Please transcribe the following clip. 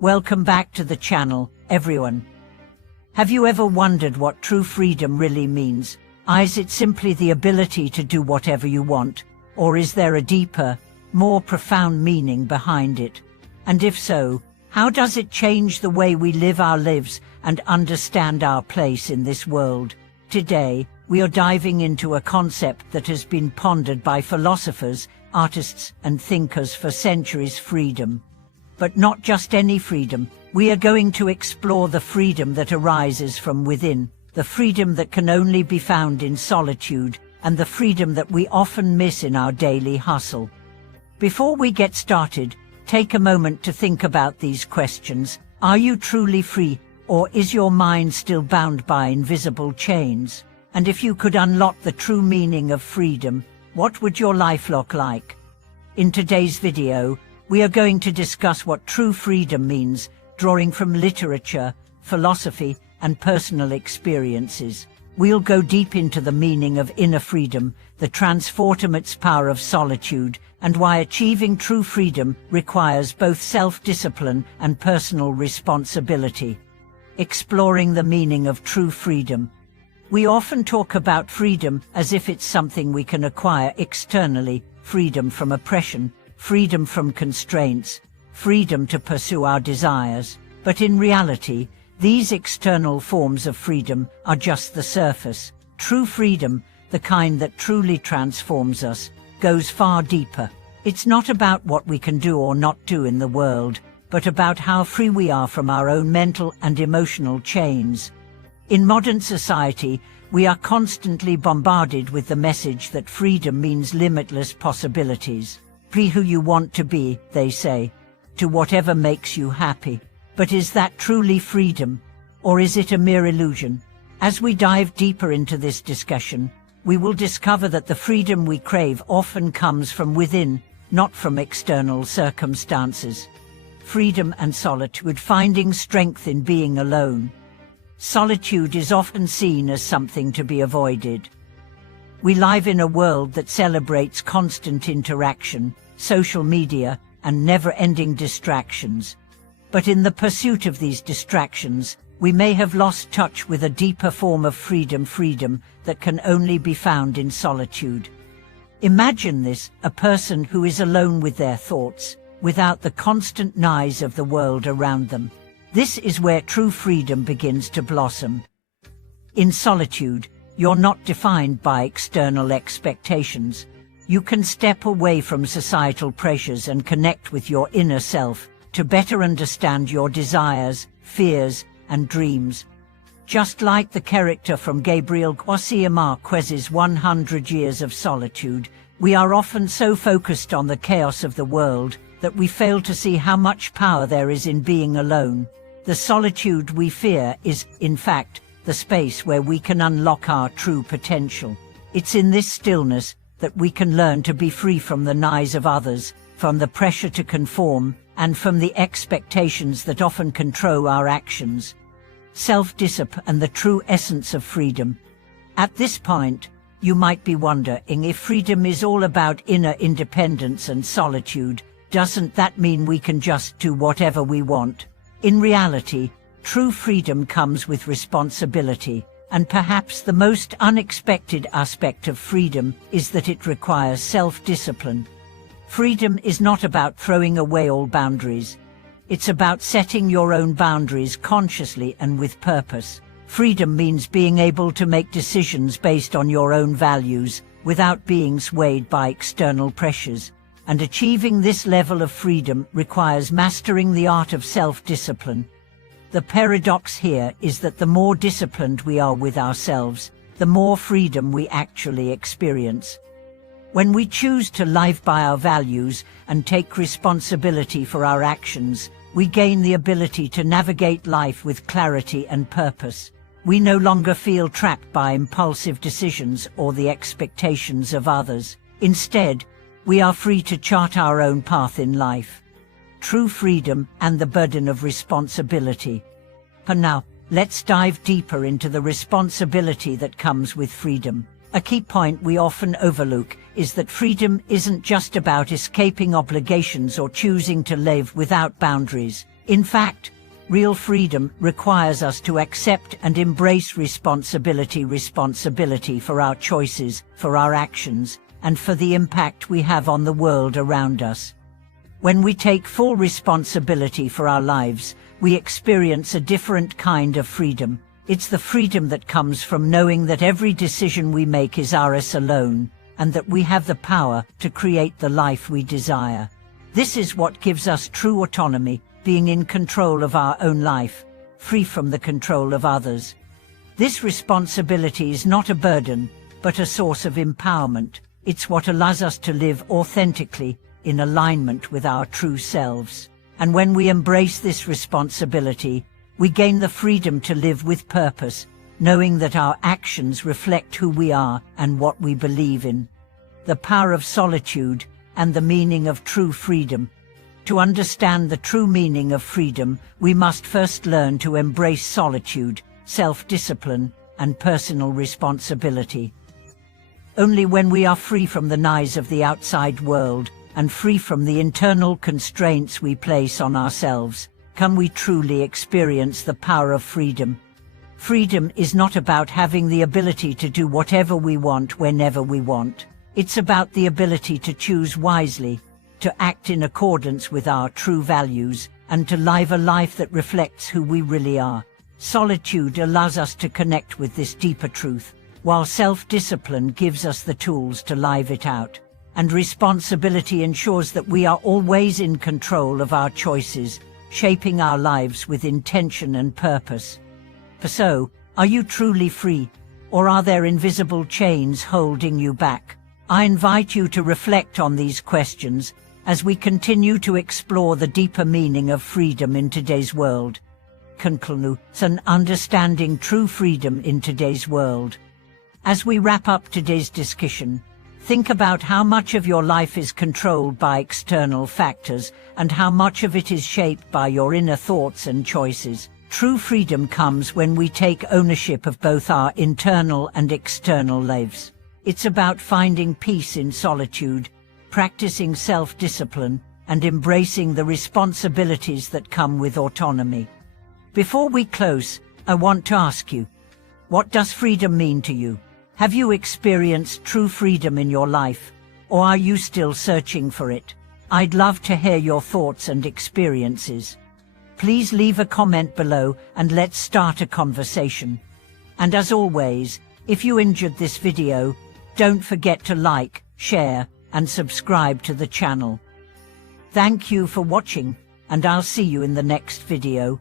Welcome back to the channel, everyone. Have you ever wondered what true freedom really means? Is it simply the ability to do whatever you want, or is there a deeper, more profound meaning behind it? And if so, how does it change the way we live our lives and understand our place in this world? Today, we are diving into a concept that has been pondered by philosophers, artists, and thinkers for centuries: freedom. But not just any freedom. We are going to explore the freedom that arises from within, the freedom that can only be found in solitude, and the freedom that we often miss in our daily hustle. Before we get started, take a moment to think about these questions. Are you truly free, or is your mind still bound by invisible chains? And if you could unlock the true meaning of freedom, what would your life look like? In today's video, we are going to discuss what true freedom means, drawing from literature, philosophy, and personal experiences. We'll go deep into the meaning of inner freedom, the transformative power of solitude, and why achieving true freedom requires both self-discipline and personal responsibility. Exploring the meaning of true freedom. We often talk about freedom as if it's something we can acquire externally: freedom from oppression, freedom from constraints, freedom to pursue our desires. But in reality, these external forms of freedom are just the surface. True freedom, the kind that truly transforms us, goes far deeper. It's not about what we can do or not do in the world, but about how free we are from our own mental and emotional chains. In modern society, we are constantly bombarded with the message that freedom means limitless possibilities. Be who you want to be, they say. Do whatever makes you happy. But is that truly freedom? Or is it a mere illusion? As we dive deeper into this discussion, we will discover that the freedom we crave often comes from within, not from external circumstances. Freedom and solitude, finding strength in being alone. Solitude is often seen as something to be avoided. We live in a world that celebrates constant interaction, social media, and never-ending distractions. But in the pursuit of these distractions, we may have lost touch with a deeper form of freedom that can only be found in solitude. Imagine this: a person who is alone with their thoughts, without the constant noise of the world around them. This is where true freedom begins to blossom. In solitude, you're not defined by external expectations. You can step away from societal pressures and connect with your inner self to better understand your desires, fears, and dreams. Just like the character from Gabriel Garcia Marquez's 100 Years of Solitude, we are often so focused on the chaos of the world that we fail to see how much power there is in being alone. The solitude we fear is, in fact, the space where we can unlock our true potential. It's in this stillness that we can learn to be free from the noise of others, from the pressure to conform, and from the expectations that often control our actions. Self-discipline and the true essence of freedom. At this point, you might be wondering, if freedom is all about inner independence and solitude, doesn't that mean we can just do whatever we want? In reality, true freedom comes with responsibility, and perhaps the most unexpected aspect of freedom is that it requires self-discipline. Freedom is not about throwing away all boundaries. It's about setting your own boundaries consciously and with purpose. Freedom means being able to make decisions based on your own values, without being swayed by external pressures. And achieving this level of freedom requires mastering the art of self-discipline. The paradox here is that the more disciplined we are with ourselves, the more freedom we actually experience. When we choose to live by our values and take responsibility for our actions, we gain the ability to navigate life with clarity and purpose. We no longer feel trapped by impulsive decisions or the expectations of others. Instead, we are free to chart our own path in life. True freedom and the burden of responsibility. And now, let's dive deeper into the responsibility that comes with freedom. A key point we often overlook is that freedom isn't just about escaping obligations or choosing to live without boundaries. In fact, real freedom requires us to accept and embrace responsibility for our choices, for our actions, and for the impact we have on the world around us. When we take full responsibility for our lives, we experience a different kind of freedom. It's the freedom that comes from knowing that every decision we make is ours alone, and that we have the power to create the life we desire. This is what gives us true autonomy, being in control of our own life, free from the control of others. This responsibility is not a burden, but a source of empowerment. It's what allows us to live authentically, in alignment with our true selves. And when we embrace this responsibility, we gain the freedom to live with purpose, knowing that our actions reflect who we are and what we believe in. The power of solitude and the meaning of true freedom. To understand the true meaning of freedom, we must first learn to embrace solitude, self-discipline, and personal responsibility. Only when we are free from the noise of the outside world and free from the internal constraints we place on ourselves, can we truly experience the power of freedom. Freedom is not about having the ability to do whatever we want whenever we want. It's about the ability to choose wisely, to act in accordance with our true values, and to live a life that reflects who we really are. Solitude allows us to connect with this deeper truth, while self-discipline gives us the tools to live it out. And responsibility ensures that we are always in control of our choices, shaping our lives with intention and purpose. So, are you truly free, or are there invisible chains holding you back? I invite you to reflect on these questions as we continue to explore the deeper meaning of freedom in today's world. And understanding true freedom in today's world. As we wrap up today's discussion, think about how much of your life is controlled by external factors and how much of it is shaped by your inner thoughts and choices. True freedom comes when we take ownership of both our internal and external lives. It's about finding peace in solitude, practicing self-discipline, and embracing the responsibilities that come with autonomy. Before we close, I want to ask you, what does freedom mean to you? Have you experienced true freedom in your life, or are you still searching for it? I'd love to hear your thoughts and experiences. Please leave a comment below and let's start a conversation. And as always, if you enjoyed this video, don't forget to like, share, and subscribe to the channel. Thank you for watching, and I'll see you in the next video.